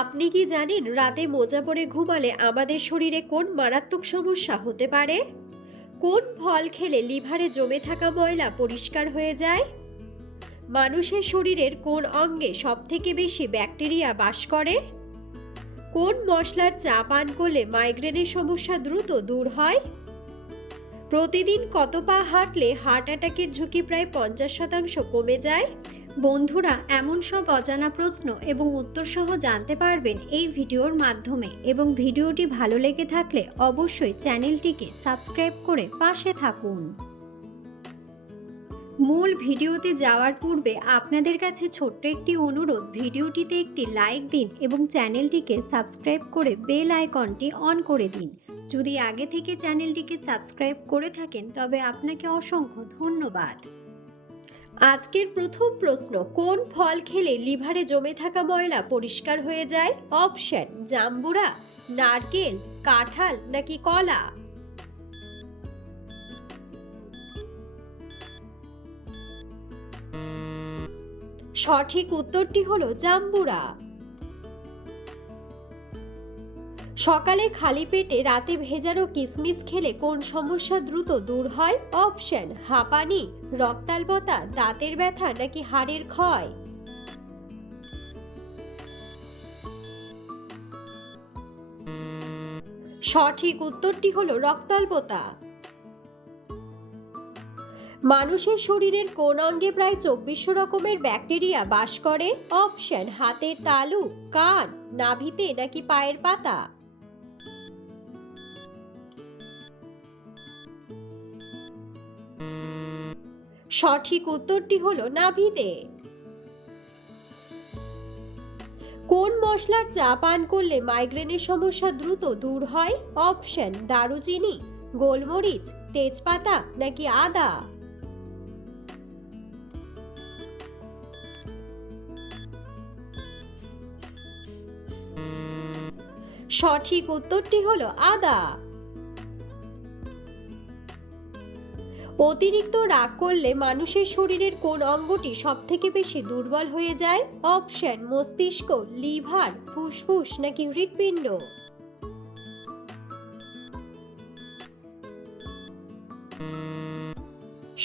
আপনি কি জানেন রাতে মোজা পরে ঘুমালে আমাদের শরীরে কোন মারাত্মক সমস্যা হতে পারে? কোন ফল খেলে লিভারে জমে থাকা ময়লা পরিষ্কার হয়ে যায়? মানুষের শরীরের কোন অঙ্গে সবথেকে বেশি ব্যাকটেরিয়া বাস করে? কোন মশলার চা পান করলে মাইগ্রেনের সমস্যা দ্রুত দূর হয়? প্রতিদিন কত পা হাঁটলে হার্ট অ্যাটাকের ঝুঁকি প্রায় 50% কমে যায়? বন্ধুরা, এমন সব অজানা প্রশ্ন এবং উত্তর সহ জানতে পারবেন এই ভিডিওর মাধ্যমে। এবং ভিডিওটি ভালো লেগে থাকলে অবশ্যই চ্যানেলটিকে সাবস্ক্রাইব করে পাশে থাকুন। মূল ভিডিওতে যাওয়ার পূর্বে আপনাদের কাছে ছোট্ট একটি অনুরোধ, ভিডিওটিতে একটি লাইক দিন এবং চ্যানেলটিকে সাবস্ক্রাইব করে বেল আইকনটি অন করে দিন। যদি আগে থেকে চ্যানেলটিকে সাবস্ক্রাইব করে থাকেন তবে আপনাকে অসংখ্য ধন্যবাদ। আজকের প্রথম প্রশ্ন, কোন ফল খেলে লিভারে জমে থাকা ময়লা পরিষ্কার হয়ে যায়? অপশন: জাম্বুরা, নারকেল, কাঁঠাল নাকি কলা? সঠিক উত্তরটি হলো জাম্বুরা। সকালে খালি পেটে রাতে ভেজানো কিশমিশ খেলে কোন সমস্যা দ্রুত দূর হয়? অপশন: হাঁপানি, রক্তাল্পতা, দাঁতের ব্যথা নাকি হাড়ের ক্ষয়? সঠিক উত্তরটি হলো রক্তাল্পতা। মানুষের শরীরের কোন অঙ্গে প্রায় 2400 রকমের ব্যাকটেরিয়া বাস করে? অপশন: হাতের তালু, কান, নাভিতে নাকি পায়ের পাতা? সঠিক উত্তরটি হলো নাভিতে। কোন মশলার চা পান করলে মাইগ্রেনের সমস্যা দ্রুত দূর হয়? অপশন: দারুচিনি, গোলমরিচ, তেজপাতা নাকি আদা? সঠিক উত্তরটি হলো আদা। অতিরিক্ত রাগ করলে মানুষের শরীরের কোন অঙ্গটি সবথেকে বেশি দুর্বল হয়ে যায়? অপশন: মস্তিষ্ক, লিভার, ফুসফুস নাকি হৃৎপিণ্ড?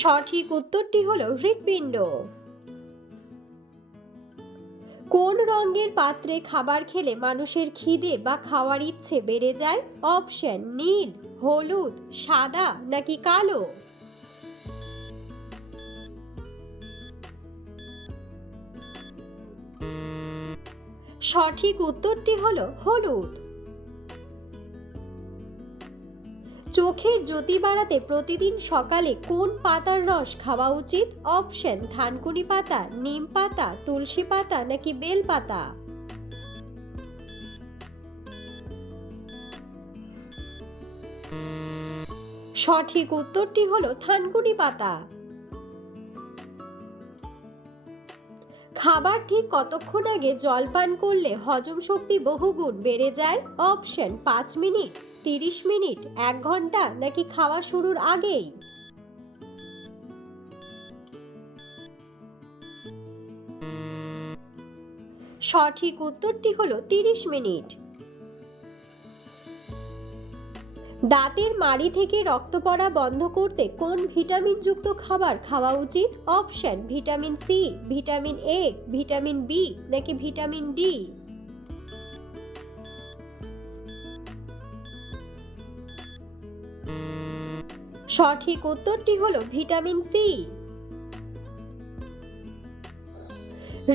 সঠিক উত্তরটি হলো হৃৎপিণ্ড। কোন রঙের পাত্রে খাবার খেলে মানুষের খিদে বা খাওয়ার ইচ্ছে বেড়ে যায়? অপশন: নীল, হলুদ, সাদা নাকি কালো? সঠিক উত্তরটি হলো হলুদ। চোখের জ্যোতি বাড়াতে প্রতিদিন সকালে কোন পাতার রস খাওয়া উচিত? অপশন: থানকুনি পাতা, নিম পাতা, তুলসী পাতা নাকি বেল পাতা? সঠিক উত্তরটি হলো থানকুনি পাতা। খাবার ঠিক কতক্ষণ আগে জল পান করলে হজম শক্তি বহুগুণ বেড়ে যায়? অপশন: 5 মিনিট, 30 মিনিট, 1 ঘন্টা নাকি খাওয়া শুরুর আগেই? সঠিক উত্তরটি হলো 30 মিনিট। দাঁতের মাড়ি থেকে রক্ত পড়া বন্ধ করতে কোন ভিটামিন যুক্ত খাবার খাওয়া উচিত? Option: vitamin C, vitamin A, vitamin B নাকি ভিটামিন ডি? সঠিক উত্তরটি হলো ভিটামিন সি।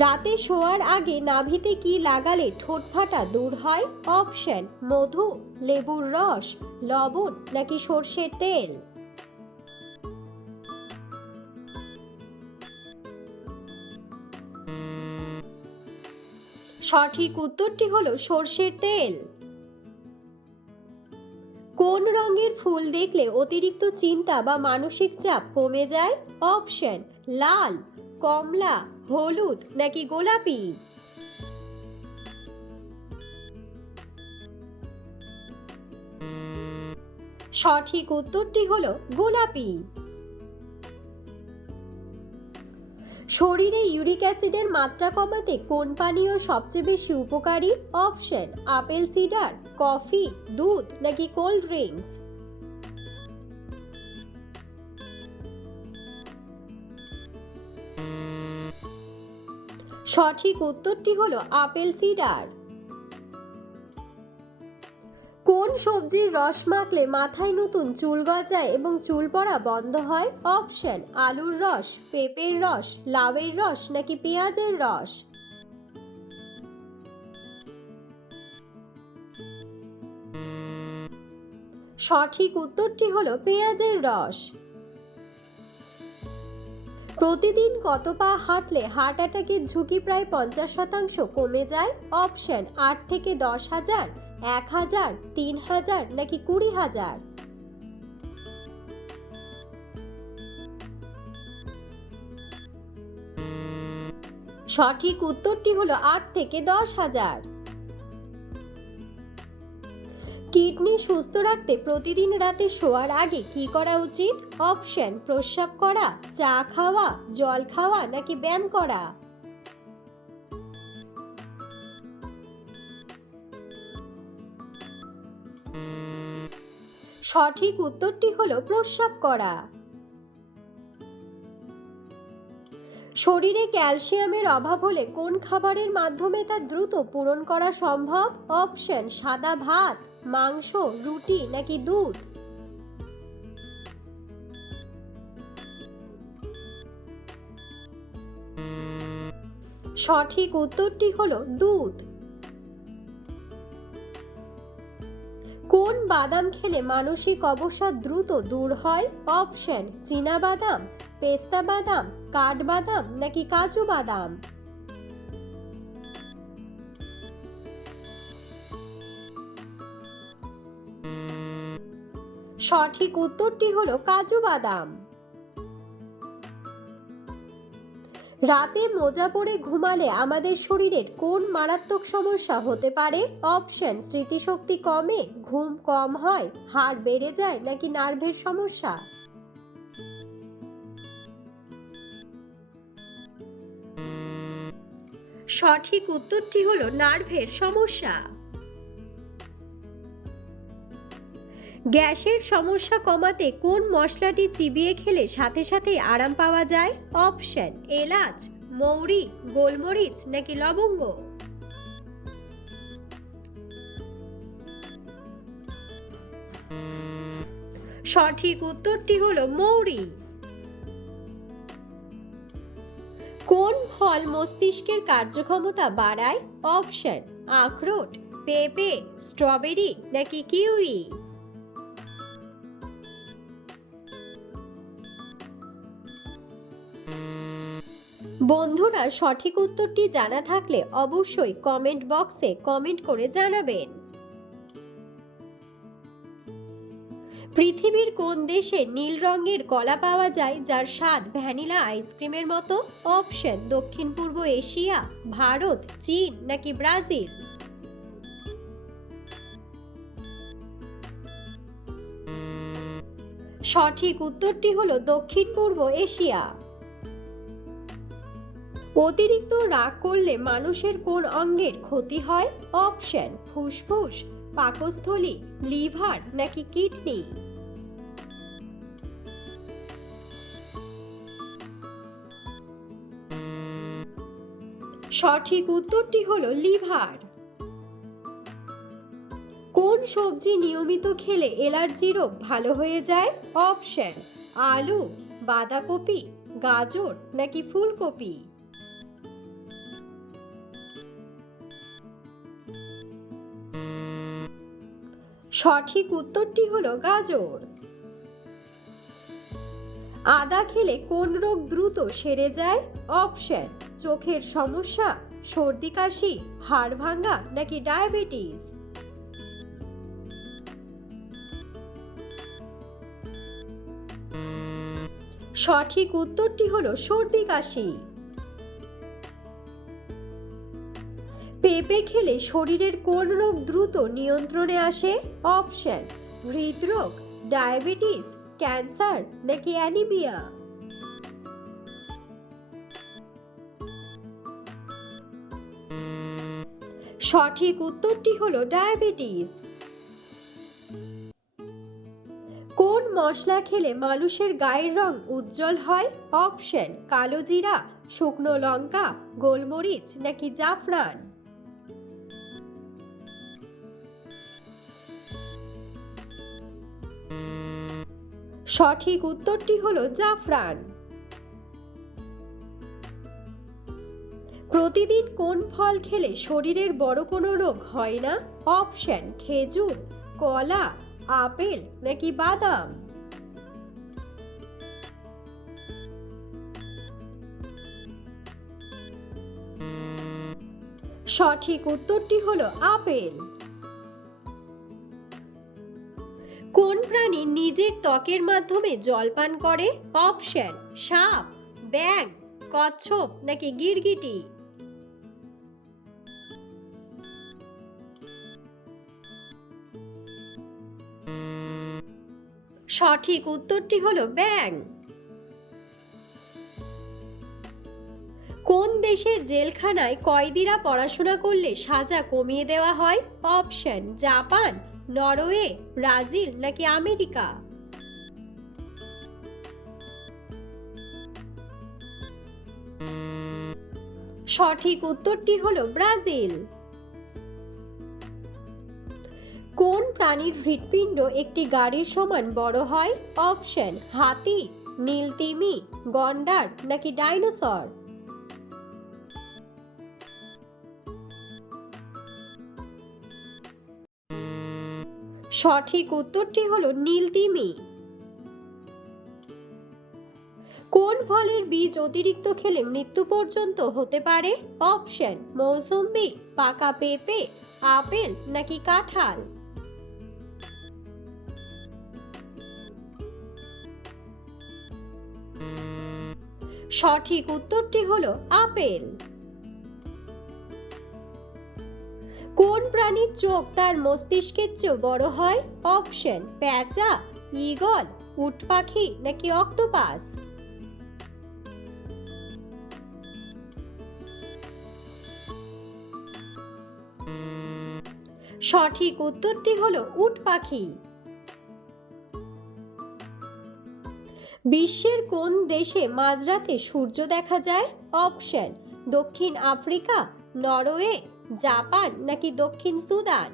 রাতে শোয়ার আগে নাভিতে কি লাগালে ঠোঁট ফাটা দূর হয়? অপশন: মধু, লেবুর রস, লবণ নাকি সর্ষের তেল? সঠিক উত্তরটি হলো সর্ষের তেল। কোন রঙের ফুল দেখলে অতিরিক্ত চিন্তা বা মানসিক চাপ কমে যায়? অপশন: লাল, কমলা, হলুদ নাকি গোলাপি? সঠিক উত্তরটি হলো গোলাপি। শরীরে ইউরিক অ্যাসিডের মাত্রা কমাতে কোন পানীয় সবচেয়ে বেশি উপকারী? অপশন আপেল সিডার, কফি, দুধ নাকি কোল্ড ড্রিঙ্কস। সঠিক উত্তরটি হলো আপেল সিডার। কোন সবজির রস মাখলে মাথায় নতুন চুল গজায় এবং চুল পড়া বন্ধ হয়? অপশন আলুর রস, পেঁপের রস, লাউয়ের রস নাকি পেঁয়াজের রস। সঠিক উত্তরটি হলো পেঁয়াজের রস। প্রতিদিন কত পা হাঁটলে হার্ট অ্যাটাকের ঝুঁকি প্রায় 50% কমে যায়? অপশন 8 থেকে 10,000, 1,000, 3,000 নাকি 20,000। সঠিক উত্তরটি হলো 8 থেকে 10,000। কিডনি সুস্থ রাখতে প্রতিদিন রাতে শোয়ার আগে কি করা উচিত? অপশন প্রস্রাব করা, চা খাওয়া, জল খাওয়া নাকি ব্যায়াম করা। সঠিক উত্তরটি হলো প্রস্রাব করা। শরীরে ক্যালসিয়ামের অভাব হলে কোন খাবারের মাধ্যমে তা দ্রুত পূরণ করা সম্ভব? অপশন সাদা ভাত, মাংস, রুটি নাকি দুধ। সঠিক উত্তরটি হলো দুধ। কোন বাদাম খেলে মানসিক অবসাদ দ্রুত দূর হয়? অপশন চীনা বাদাম, পেস্তা বাদাম, কাঠবাদাম নাকি কাজু বাদাম। সঠিক উত্তরটি হলো কাজু বাদাম। রাতে মোজা পরে ঘুমালে আমাদের শরীরের কোন মারাত্মক সমস্যা হতে পারে? অপশন স্মৃতিশক্তি কমে, ঘুম কম হয়, হাড় বেড়ে যায় নাকি নার্ভের সমস্যা। সঠিক উত্তরটি হলো নার্ভের সমস্যা। গ্যাসের সমস্যা কমাতে কোন মশলাটি চিবিয়ে খেলে সাথে সাথে আরাম পাওয়া যায়? অপশন এলাচ, মৌরি, গোলমরিচ নাকি লবঙ্গ। সঠিক উত্তরটি হলো মৌরি। কোন ফল মস্তিষ্কের কার্যক্ষমতা বাড়ায়? অপশন আখরোট, পেঁপে, স্ট্রবেরি নাকি কিউই। বন্ধুরা, সঠিক উত্তরটি জানা থাকলে অবশ্যই কমেন্ট বক্সে কমেন্ট করে জানাবেন। পৃথিবীর কোন দেশে নীল রঙের কলা পাওয়া যায় যার স্বাদ ভ্যানিলা আইসক্রিমের মতো? অপশন দক্ষিণ পূর্ব এশিয়া, ভারত, চীন নাকি ব্রাজিল। সঠিক উত্তরটি হলো দক্ষিণ পূর্ব এশিয়া। অতিরিক্ত রাগ করলে মানুষের কোন অঙ্গের ক্ষতি হয়? অপশন ফুসফুস, পাকস্থলী, লিভার নাকি কিডনি। সঠিক উত্তরটি হলো লিভার। কোন সবজি নিয়মিত খেলে অ্যালার্জি রোগ ভালো হয়ে যায়? অপশন আলু, বাঁধাকপি, গাজর নাকি ফুলকপি। সঠিক উত্তরটি হলো গাজর। আদা খেলে কোন রোগ দ্রুত সেরে যায়? অপশন চোখের সমস্যা, সর্দি কাশি, হাড় ভাঙা নাকি ডায়াবেটিস। সঠিক উত্তরটি হলো সর্দি কাশি। পেঁপে খেলে শরীরের কোন রোগ দ্রুত নিয়ন্ত্রণে আসে? অপশন হৃদরোগ, ডায়াবেটিস, ক্যান্সার নাকি অ্যানিমিয়া। সঠিক উত্তরটি হলো ডায়াবেটিস। কোন মশলা খেলে মানুষের গায়ের রং উজ্জ্বল হয়? অপশন কালো জিরা, শুকনো লঙ্কা, গোলমরিচ নাকি জাফরান। সঠিক উত্তরটি হলো জাফরান। প্রতিদিন কোন ফল খেলে শরীরের বড় কোনো রোগ হয় না? অপশন খেজুর, কলা, আপেল নাকি বাদাম। সঠিক উত্তরটি হলো আপেল। কোন প্রাণী নিজের ত্বকের মাধ্যমে জল পান করে? অপশন সাপ, ব্যাঙ, কচ্ছপ নাকি গিরগিটি। সঠিক উত্তরটি হলো ব্যাঙ। কোন দেশের জেলখানায় কয়েদিরা পড়াশোনা করলে সাজা কমিয়ে দেওয়া হয়? অপশন জাপান, নরওয়ে, ব্রাজিল নাকি আমেরিকা। সঠিক উত্তরটি হলো ব্রাজিল। কোন প্রাণীর হৃৎপিণ্ড একটি গাড়ির সমান বড় হয়? অপশন হাতি, নীলতিমি, গন্ডার নাকি ডাইনোসর। সঠিক উত্তরটি হলো নীলতিমি। কোন ফলের বীজ অতিরিক্ত খেলে মৃত্যু পর্যন্ত হতে পারে? অপশন মৌসুম্বি, পাকা পেঁপে, আপেল নাকি কাঁঠাল। সঠিক উত্তরটি হলো আপেল। কোন প্রাণীর চোখ তার মস্তিষ্কের চেয়েও বড় হয়? অপশন পেঁচা, ঈগল, উট পাখি নাকি অক্টোপাস। সঠিক উত্তরটি হলো উট পাখি। বিশ্বের কোন দেশে মাঝরাতে সূর্য দেখা যায়? অপশন দক্ষিণ আফ্রিকা, নরওয়ে, জাপান নাকি দক্ষিণ সুদান।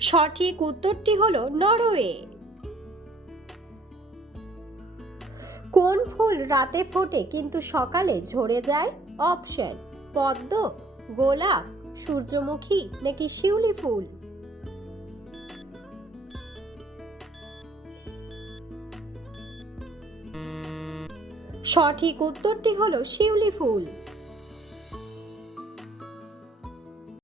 সঠিক উত্তরটি হলো নরওয়ে। কোন ফুল রাতে ফোটে কিন্তু সকালে ঝরে যায়? অপশন পদ্ম, গোলাপ, সূর্যমুখী নাকি শিউলি ফুল। সঠিক উত্তরটি হলো শিউলি ফুল।